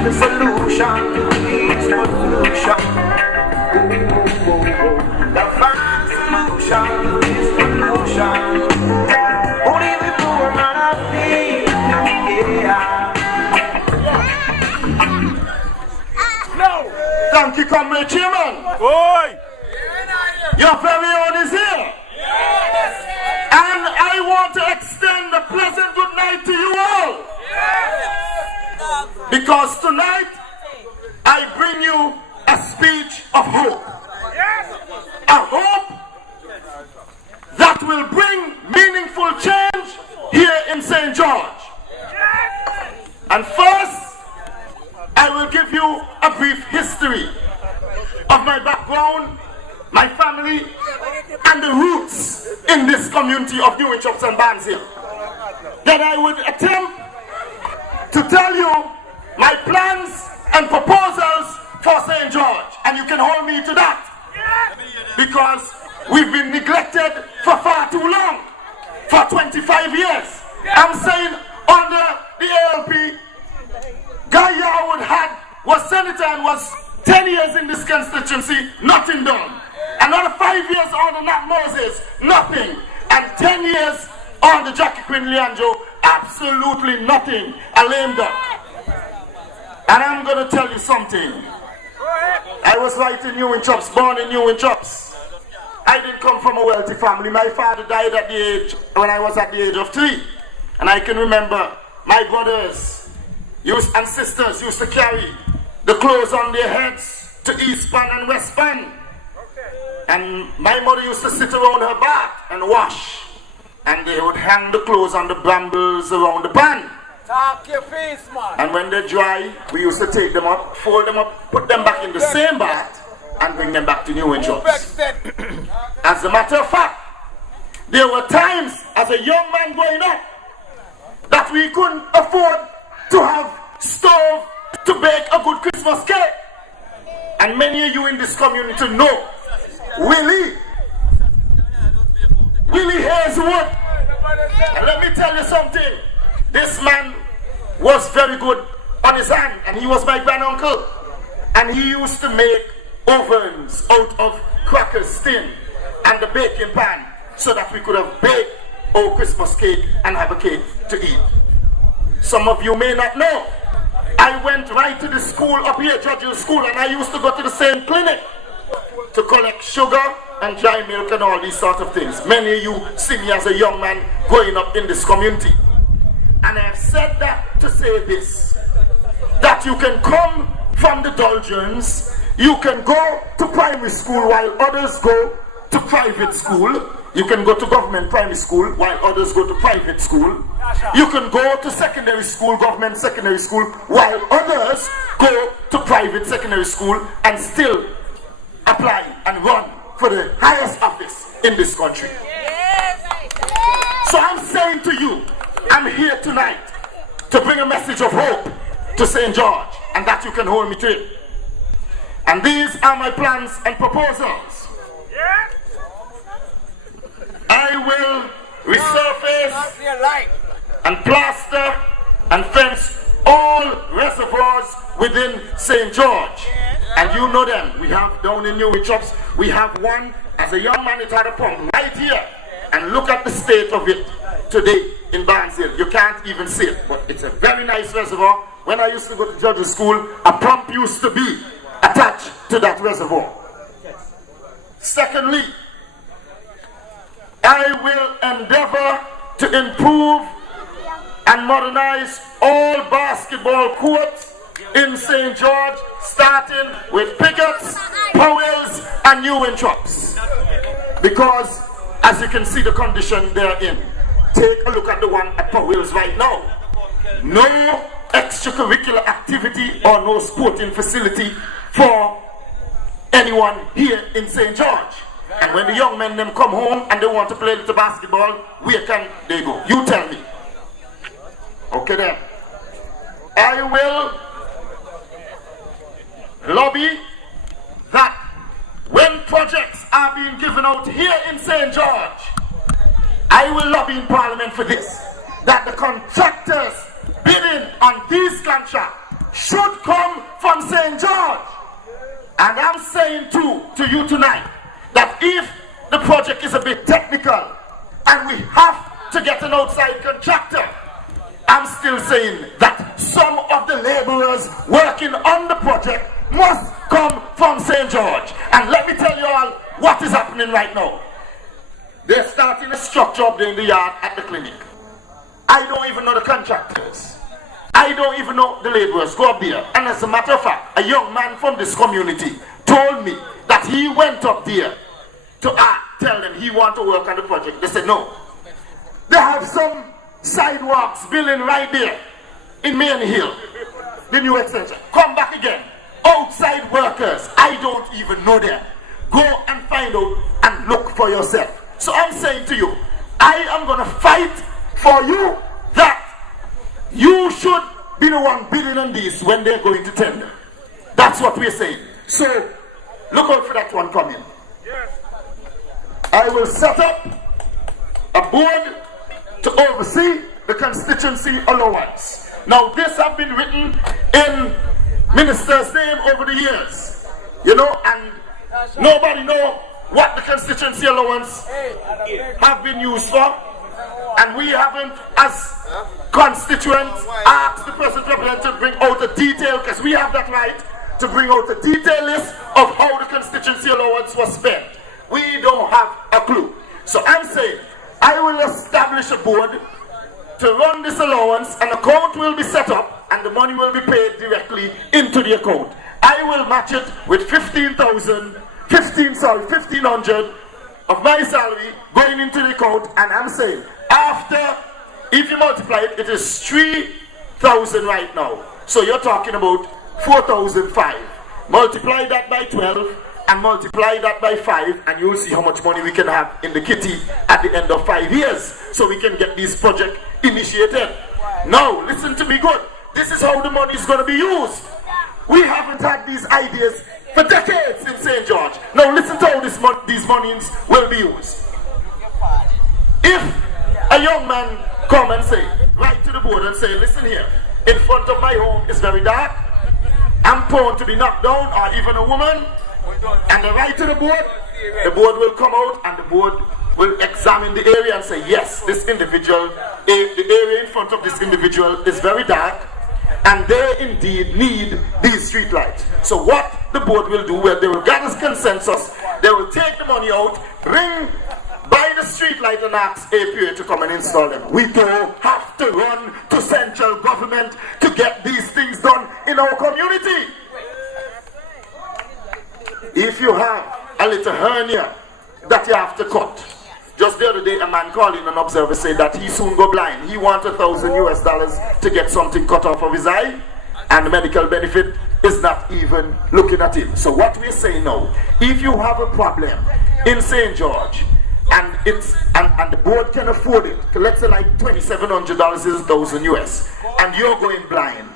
find a solution to this pollution. They'll find a solution to this pollution. Only the poor man of me, No! Thank you, Comrade Chairman. Oi! Your very own is here. And I want to extend a pleasant good night to you all. Because tonight, I bring you a speech of hope. A hope that will bring meaningful change here in St. George. And first, I will give you a brief history of my background, my family, and the roots in this community of New Chops and Barnsley. Then I would attempt to tell you my plans and proposals for St. George, and you can hold me to that, because we've been neglected for far too long, for 25 years. I'm saying under the ALP, Guy Yarwood was senator and was 10 years in this constituency, nothing done. Another 5 years under Nat Moses, nothing. And 10 years under Jackie quinn-leandro, absolutely nothing. A lame duck. And I'm going to tell you something. I was right in New Chops, born in New Chops. I didn't come from a wealthy family. My father died at the age, when I was at the age of 3. And I can remember my brothers and sisters used to carry the clothes on their heads to East Pan and West Pan. And my mother used to sit around her bath and wash. And they would hang the clothes on the brambles around the pan. Talk your face, man. And when they're dry, we used to take them up, fold them up, put them back in the same bath, and bring them back to New Chops. As a matter of fact, there were times as a young man growing up that we couldn't afford to have stove to bake a good Christmas cake. And many of you in this community know Willie Hazelwood. And let me tell you something. This man was very good on his hand, and he was my granduncle. And he used to make ovens out of crackers tin and the baking pan so that we could have baked our Christmas cake and have a cake to eat. Some of you may not know, I went right to the school up here, Judge's School, and I used to go to the same clinic to collect sugar and dry milk and all these sort of things. Many of you see me as a young man growing up in this community. And I have said that to say this, that you can come from the doldrums, you can go to primary school while others go to private school. You can go to government primary school while others go to private school. You can go to secondary school, government secondary school, while others go to private secondary school and still apply and run for the highest office in this country. So I'm saying to you, I'm here tonight to bring a message of hope to St. George, and that you can hold me to it. And these are my plans and proposals. I will resurface and plaster and fence all reservoirs within St. George. And you know them. We have down in New Chops, we have one. As a young man, it had a pump right here. And look at the state of it today in Barnsley. You can't even see it, but it's a very nice reservoir. When I used to go to Judge's School, a pump used to be attached to that reservoir. Secondly, I will endeavor to improve and modernize all basketball courts in St. George, starting with Pigots, Powells, and New Chops. Because, as you can see the condition they're in, take a look at the one at Powells right now. No extracurricular activity or no sporting facility for anyone here in St. George. And when the young men them come home and they want to play little basketball, where can they go? You tell me. Okay then. I will lobby that when projects are being given out here in St. George, I will lobby in Parliament for this, that the contractors bidding on these contracts should come from St. George. And I'm saying to you tonight that if the project is a bit technical and we have to get an outside contractor, I'm still saying that some of the laborers working on the project must come from St. George. And let me tell you all what is happening right now. They're starting a structure up there in the yard at the clinic. I don't even know the contractors. I don't even know the laborers. Go up there. And as a matter of fact, a young man from this community told me that he went up there to tell them he want to work on the project. They said no. They have some sidewalks building right there in Main Hill, the new extension. Come back again. Outside workers, I don't even know them. Go and find out and look for yourself. So I'm saying to you, I am going to fight for you that you should be the one bidding on this when they're going to tender. That's what we're saying. So look out for that one coming. I will set up a board to oversee the constituency allowance. Now this has been written in minister's name over the years, you know, and nobody know what the constituency allowance have been used for, and we haven't, as constituents, asked the present representative to bring out a detail, because we have that right to bring out a detailed list of how the constituency allowance was spent. We don't have a clue. So I'm saying, I will establish a board to run this allowance, an account will be set up, and the money will be paid directly into the account. I will match it with 1,500 of my salary going into the account, and I'm saying, after, if you multiply it, it is 3,000 right now. So you're talking about 4,005. Multiply that by 12, and multiply that by 5, and you'll see how much money we can have in the kitty at the end of 5 years, so we can get this project initiated. Now, listen to me good. This is how the money is going to be used. We haven't had these ideas for decades in St. George. Now, listen to how these monies will be used. If a young man come and say, write to the board and say, listen here, in front of my home is very dark, I'm prone to be knocked down, or even a woman, and they write to the board will come out, and the board will examine the area and say, yes, this individual, the area in front of this individual is very dark, and they indeed need these street lights. So what the board will do, where they will gather consensus, they will take the money out, buy the street light and ask APA to come and install them. We don't have to run to central government to get these things done in our community. If you have a little hernia that you have to cut, just the other day a man called in, an observer said that he soon go blind. He wants $1,000 to get something cut off of his eye, and the medical benefit is not even looking at him. So what we're saying now, if you have a problem in St. George, and the board can afford it, let's say like $2,700 is $1,000, and you're going blind,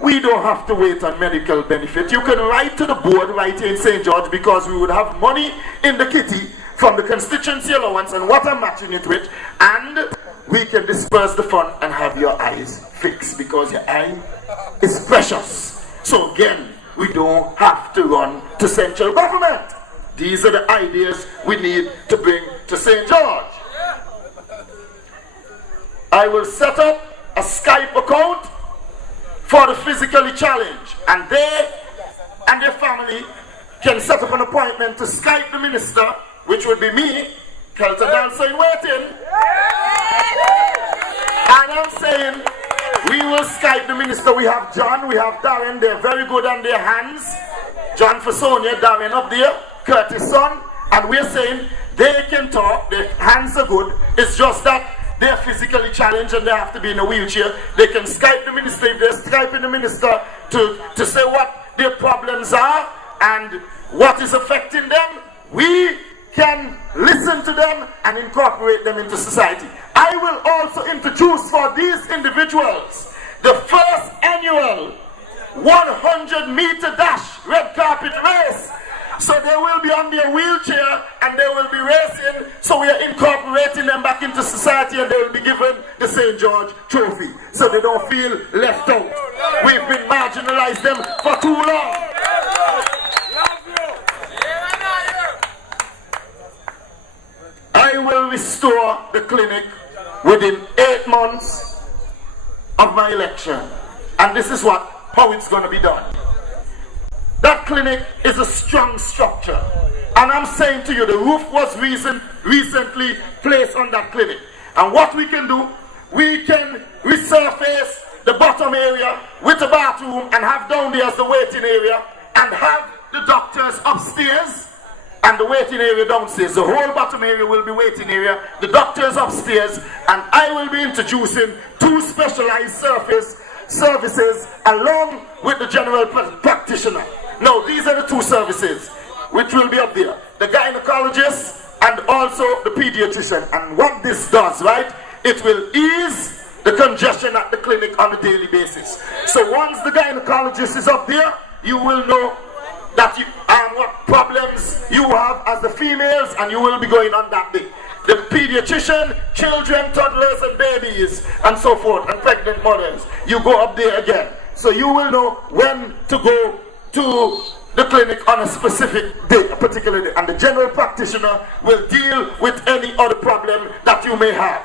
we don't have to wait on medical benefit. You can write to the board right here in St. George, because we would have money in the kitty from the constituency allowance and what I'm matching it with, and we can disperse the fund and have your eyes fixed, because your eye is precious. So again, we don't have to run to central government. These are the ideas we need to bring to St. George. I will set up a Skype account for the physically challenged, and they and their family can set up an appointment to Skype the minister, which would be me, Kelton Dalso in waiting. And I'm saying, we will Skype the minister. We have John, we have Darren, they're very good on their hands. John for Sonia, Darren up there, Curtis' son, and we're saying they can talk, their hands are good. It's just that they're physically challenged and they have to be in a wheelchair. They can Skype the minister. If they're Skyping the minister to say what their problems are and what is affecting them, we can listen to them and incorporate them into society. I will also introduce for these individuals the first annual 100-meter dash red carpet race. So they will be on their wheelchair and they will be racing. So we are incorporating them back into society, and they will be given the St. George trophy, so they don't feel left out. We've been marginalized them for too long. I will restore the clinic within 8 months of my election. And this is how it's going to be done. That clinic is a strong structure. And I'm saying to you, the roof was recently placed on that clinic. And what we can do, we can resurface the bottom area with a bathroom and have down there as the waiting area and have the doctors upstairs and the waiting area downstairs. The whole bottom area will be waiting area, the doctors upstairs, and I will be introducing 2 specialized services along with the general practitioner. Now, these are the 2 services which will be up there. The gynecologist and also the pediatrician. And what this does, right, it will ease the congestion at the clinic on a daily basis. So once the gynecologist is up there, you will know that what problems you have as the females, and you will be going on that day. The pediatrician, children, toddlers and babies and so forth, and pregnant mothers, you go up there again. So you will know when to go to the clinic on a specific day, a particular day, and the general practitioner will deal with any other problem that you may have.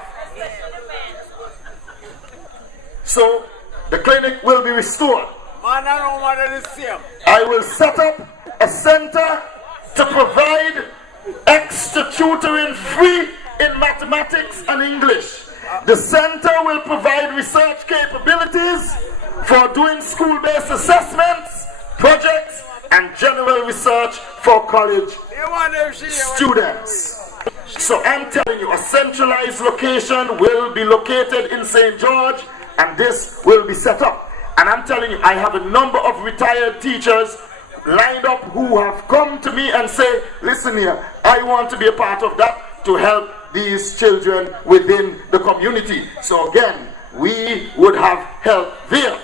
So the clinic will be restored. I will set up a center to provide extra tutoring free in mathematics and English. The center will provide research capabilities for doing school-based assessments, projects, and general research for college students. So I'm telling you, a centralized location will be located in St. George, and this will be set up. And I'm telling you, I have a number of retired teachers lined up who have come to me and say, listen here, I want to be a part of that to help these children within the community. So again, we would have help there.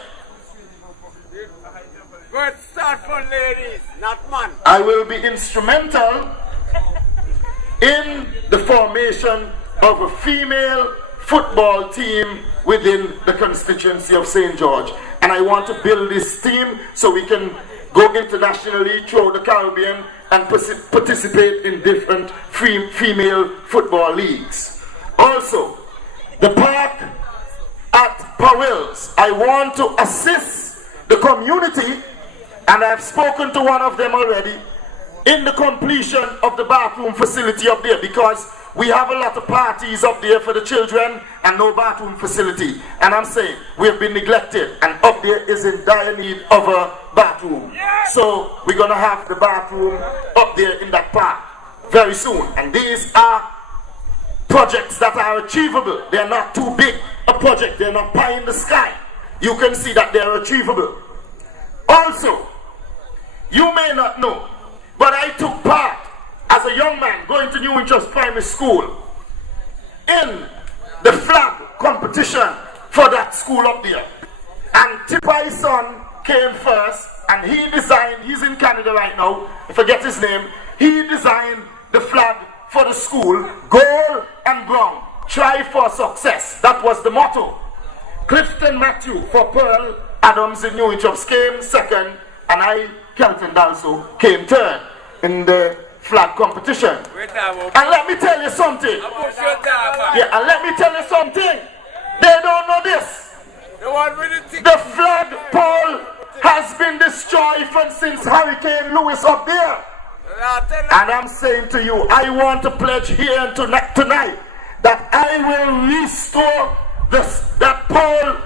Good start for ladies, not man. I will be instrumental in the formation of a female football team within the constituency of St. George. And I want to build this team so we can go internationally throughout the Caribbean and participate in different female football leagues. Also, the park at Powell's, I want to assist the community, and I've spoken to one of them already, in the completion of the bathroom facility up there, because we have a lot of parties up there for the children and no bathroom facility. And I'm saying we have been neglected, and up there is in dire need of a bathroom. So we're going to have the bathroom up there in that park very soon. And these are projects that are achievable. They're not too big a project. They're not pie in the sky. You can see that they're achievable. Also, you may not know, but I took part as a young man going to New Interest Primary School in the flag competition for that school up there. And Tipai's son came first, and he designed, he's in Canada right now, I forget his name, he designed the flag for the school, gold and brown, try for success. That was the motto. Clifton Matthew for Pearl Adams in New Interest came second, and I, Kelton Dalso, came third in the flag competition. And let me tell you something. Yeah, and let me tell you something. They don't know this. The flag pole has been destroyed since Hurricane Lewis up there. And I'm saying to you, I want to pledge here and tonight that I will restore that pole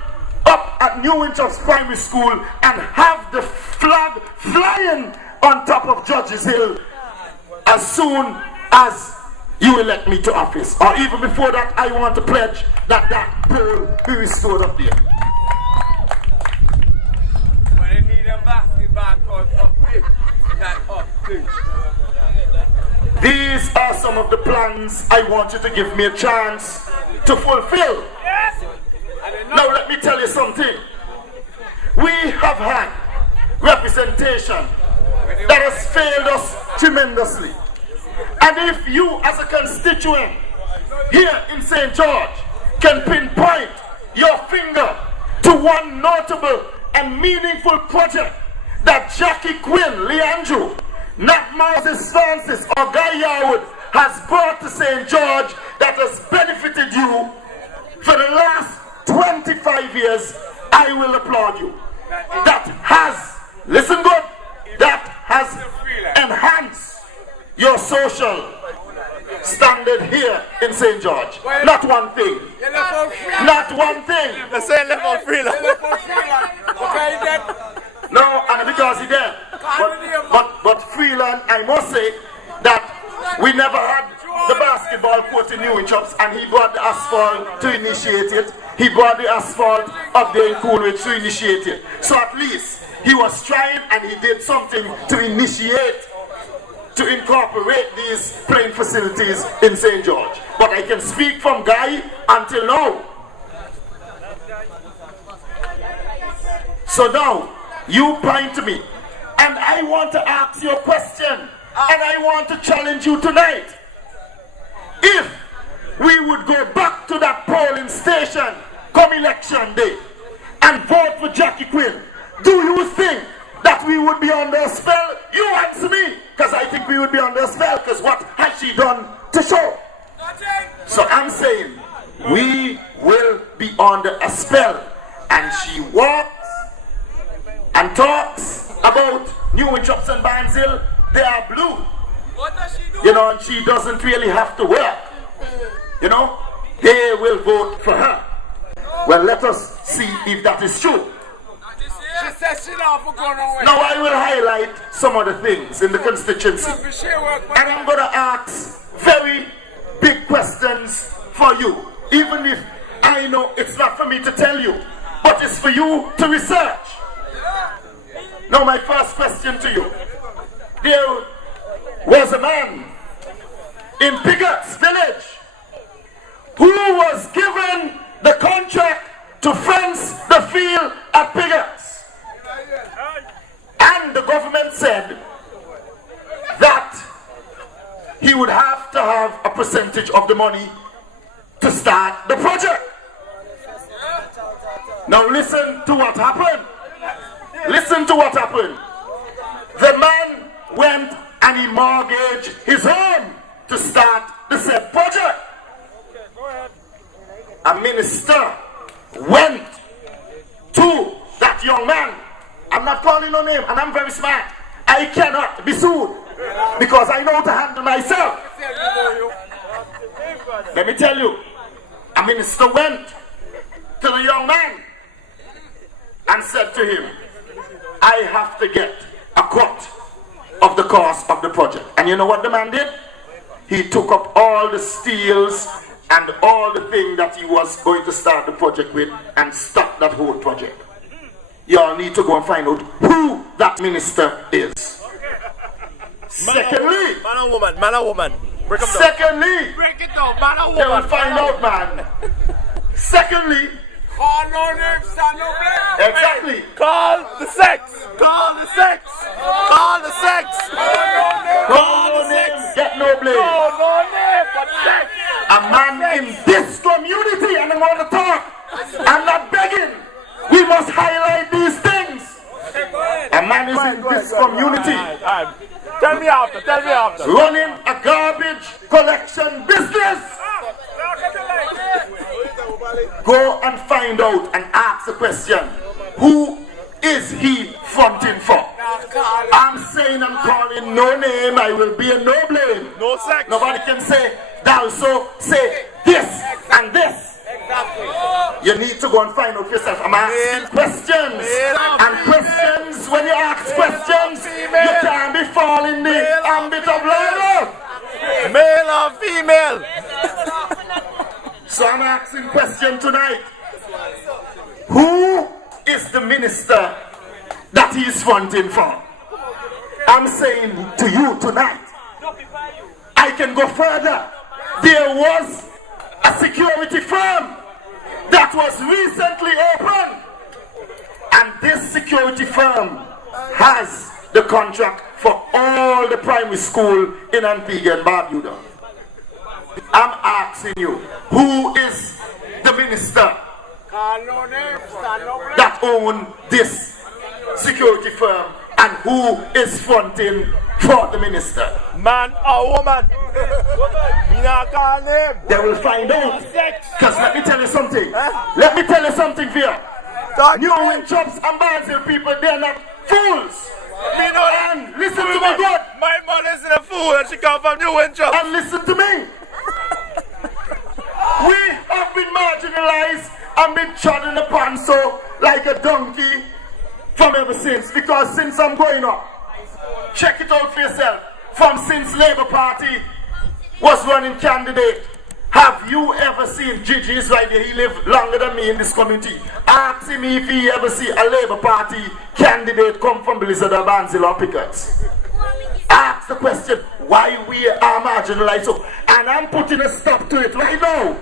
up at New Interest Primary School and have the flag flying on top of Judges Hill as soon as you elect me to office. Or even before that, I want to pledge that that pole be restored up there. These are some of the plans I want you to give me a chance to fulfill. Now let me tell you something. We have had representation that has failed us tremendously. And if you as a constituent here in St. George can pinpoint your finger to one notable and meaningful project that Jackie quinn-leandro, not Moses Francis or Guy Yarwood, has brought to St. George that has benefited you for the last 25 years, I will applaud you. That has, listen good, that has enhanced your social standard here in St. George. Not one thing. Not one thing. No, and because he did. But Freeland, I must say that we never had the basketball court in New Chops, and he brought the asphalt to initiate it. He brought the asphalt up there in Coolidge to initiate it. So at least he was trying, and he did something to initiate, to incorporate these playing facilities in St. George. But I can speak from Guy until now. So now, you point to me, and I want to ask you a question, and I want to challenge you tonight. If we would go back to that polling station come election day and vote for Jackie Quinn, do you think that we would be under a spell? You answer me, because I think we would be under a spell, because what has she done to show? So I'm saying we will be under a spell, and she walks and talks about New Chops and Barnes Hill. They are blue. What does she do? You know, and she doesn't really have to work. You know, they will vote for her. Well, let us see if that is true. She says she not for going away. Now I will highlight some of the things in the constituency. And I'm going to ask very big questions for you. Even if I know it's not for me to tell you, but it's for you to research. Now my first question to you. There was a man in Pigot's village who was given the contract to fence the field at Pigot's. And the government said that he would have to have a percentage of the money to start the project. Now listen to what happened. Listen to what happened. The man went and he mortgaged his home to start the said project. A minister went to that young man. I'm not calling no name, and I'm very smart. I cannot be sued because I know how to handle myself. Let me tell you, a minister went to the young man and said to him, I have to get a cut of the cost of the project. And you know what the man did? He took up all the steels and all the things that he was going to start the project with and stopped that whole project. You all need to go and find out who that minister is. Secondly, man or woman, man or woman. Break it down. Secondly, Break it down, man or they will woman. find out, man. Secondly, Call no name, stand no blame. exactly. Call the sex. Call the sex. Call the sex. Call no name, get no blame. No name, but sex. A man in this community, and I want to talk. I'm not begging. We must highlight these things. A man is in this community Tell me after. running a garbage collection business. Go and find out and ask the question, who is he fronting for? I'm saying I'm calling no name, I will be a no blame. No sex. Nobody can say, Dalso, say this and this. You need to go and find out yourself. I'm asking questions. And questions, when you ask questions, you can't be falling the ambit of law. Male or female? So I'm asking question tonight. Who is the minister that he is fronting for? I'm saying to you tonight, I can go further. There was a security firm that was recently opened, and this security firm has the contract for all the primary school in Antigua and Barbuda. I'm asking you, who is the minister Call no name, stand no blame. that own this security firm and who is fronting for the minister. Man or woman? We not call him. They will find out. Because let me tell you something. Let me tell you something here. New Winchops and Barnsley people, they are not fools. Me know And listen to me good. My mother is a fool and she come from New Winchester. And listen to me. We have been marginalized and been trodden upon so like a donkey from ever since. Because since I'm going up, check it out for yourself. From since Labour Party was running candidate, have you ever seen Gigi is right there? He lived longer than me in this community. Ask him if he ever see a Labour Party candidate come from Blizzard or Barnsley or Pickets. Ask the question why we are marginalized. So, and I'm putting a stop to it right now.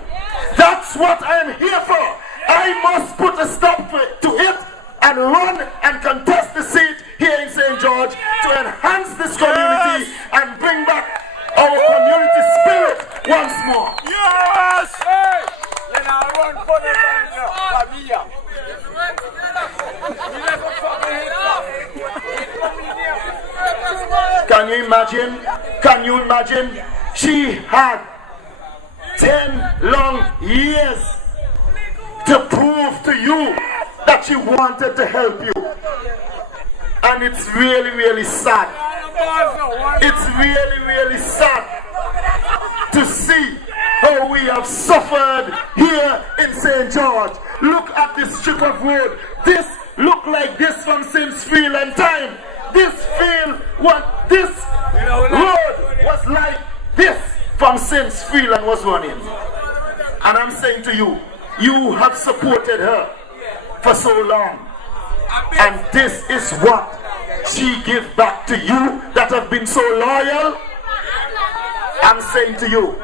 That's what I'm here for. I must put a stop to it and run and contest the seat here in St. George to enhance this community and bring back our community spirit once more. Yes! Hey! Then I run for the Familia. Can you imagine? Can you imagine? She had 10 long years to prove to you that she wanted to help you. And it's really, really sad. It's really, really sad to see how we have suffered here in St. George. Look at this strip of road. This looked like this from since Freeland time. This road was like this from since Freeland was running. And I'm saying to you, you have supported her for so long. And this is what she gives back to you that have been so loyal. I'm saying to you,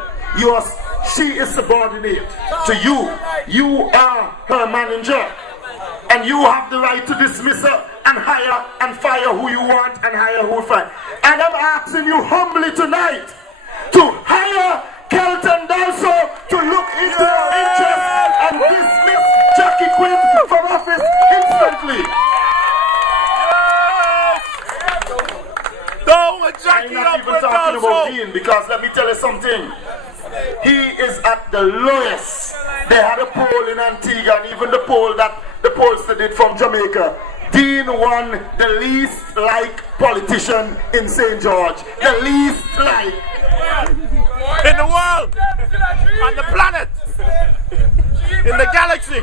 she is subordinate to you. You are her manager. And you have the right to dismiss her and hire and fire who you want and hire who you find. And I'm asking you humbly tonight to hire Kelton Dalso to look into your interests and dismiss Jackie Quinn from office instantly. I'm not even talking about Dean, because let me tell you something. He is at the lowest. They had a poll in Antigua, and even the poll that the pollster did from Jamaica. Dean won the least liked politician in St. George. The least liked. In the world! On the planet! In the galaxy!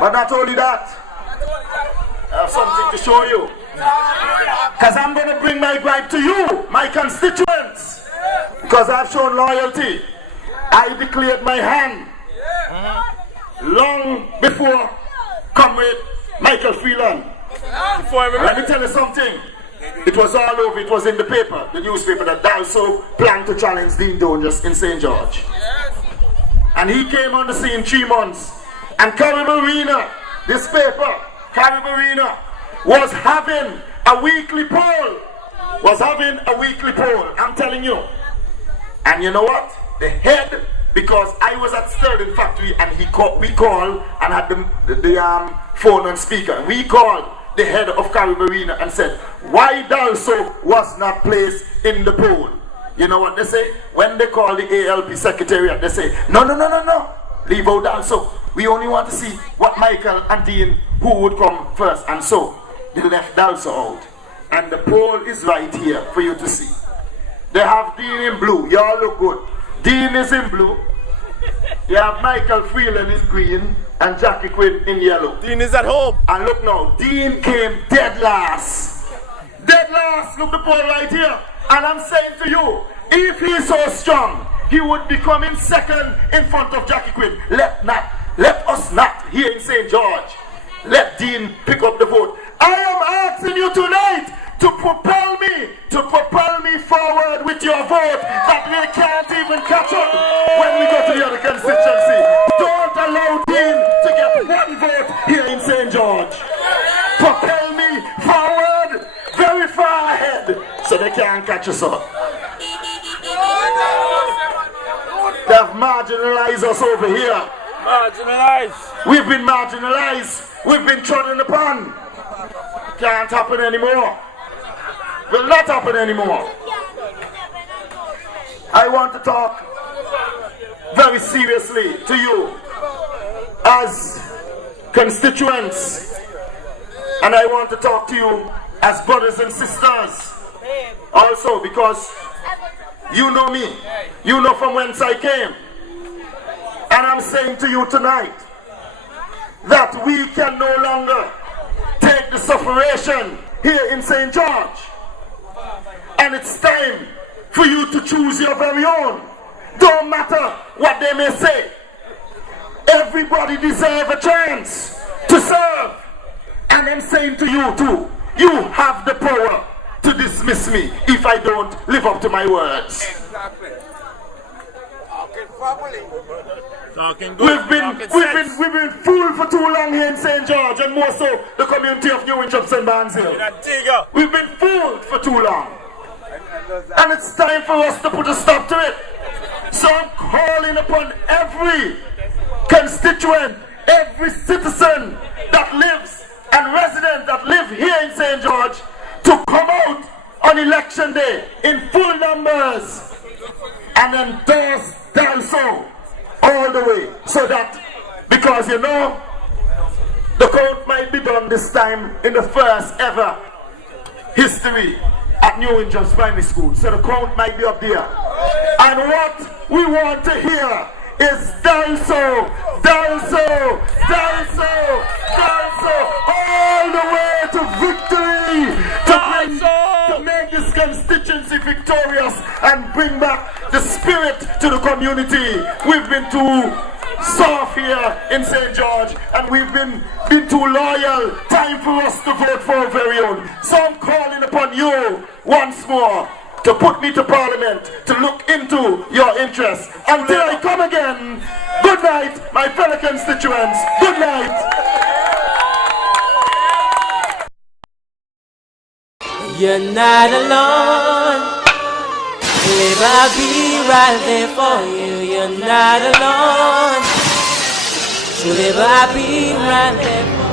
But not only that, I have something to show you. Because I'm going to bring my gripe to you, my constituents. Because I've shown loyalty. I declared my hand long before Comrade Michael Freeland. Let me tell you something. It was all over. It was in the paper, the newspaper, that Dalso planned to challenge Dean Donors in St. George. And he came on the scene 3 months. And Caribbean, this paper, Caribbean, was having a weekly poll. I'm telling you. And you know what? The head, because I was at Sterling Factory and we called and had the phone on speaker. We called the head of Caribbean and said, why Dalso was not placed in the poll? You know what they say? When they call the ALP secretariat, they say, no. Leave out Dalso. We only want to see what Michael and Dean, who would come first. And so, they left Dalso out. And the poll is right here for you to see. They have Dean in blue. Y'all look good. Dean is in blue. You have Michael Freeland in green and Jackie Quinn in yellow. Dean is at home. And look now, Dean came dead last. Dead last. Look the poll right here. And I'm saying to you, if he's so strong, he would be coming second in front of Jackie Quinn. Let us not here in St. George let Dean pick up the vote. I am asking you tonight to propel me forward with your vote that we can't even catch up when we go to the other constituency. Don't allow Dean to get 1 vote here in St. George. Propel me forward very far ahead so they can't catch us up. They have marginalized us over here. Marginalized. We've been marginalized. We've been trodden upon. Can't happen anymore. Will not happen anymore. I want to talk very seriously to you as constituents, and I want to talk to you as brothers and sisters also, because you know me, you know from whence I came, and I'm saying to you tonight that we can no longer take the sufferation here in St. George, and it's time for you to choose your very own. Don't matter what they may say. Everybody deserves a chance to serve. And I'm saying to you too, you have the power to dismiss me if I don't live up to my words. Exactly. Talking We've been fooled for too long here in St. George, and more so the community of New Winthrop St. Barnes Hill. We've been fooled for too long. And it's time for us to put a stop to it. So I'm calling upon every constituent, every citizen that lives and resident that live here in St. George to come out on election day in full numbers and endorse Dalso all the way. So that, because you know, the count might be done this time in the first ever history at New Winthrop Primary School. So the count might be up there. And what we want to hear is Dalso, Dalso, Dalso, Dalso, all the way to victory, to make this constituency victorious and bring back the spirit to the community. We've been too soft here in St. George, and we've been too loyal. Time for us to vote for our very own. So I'm calling upon you once more to put me to Parliament, to look into your interests. Until I come again, good night, my fellow constituents. Good night. You're not alone. Live, I'll be right there for you. You're not alone. Live, I'll be right there for you.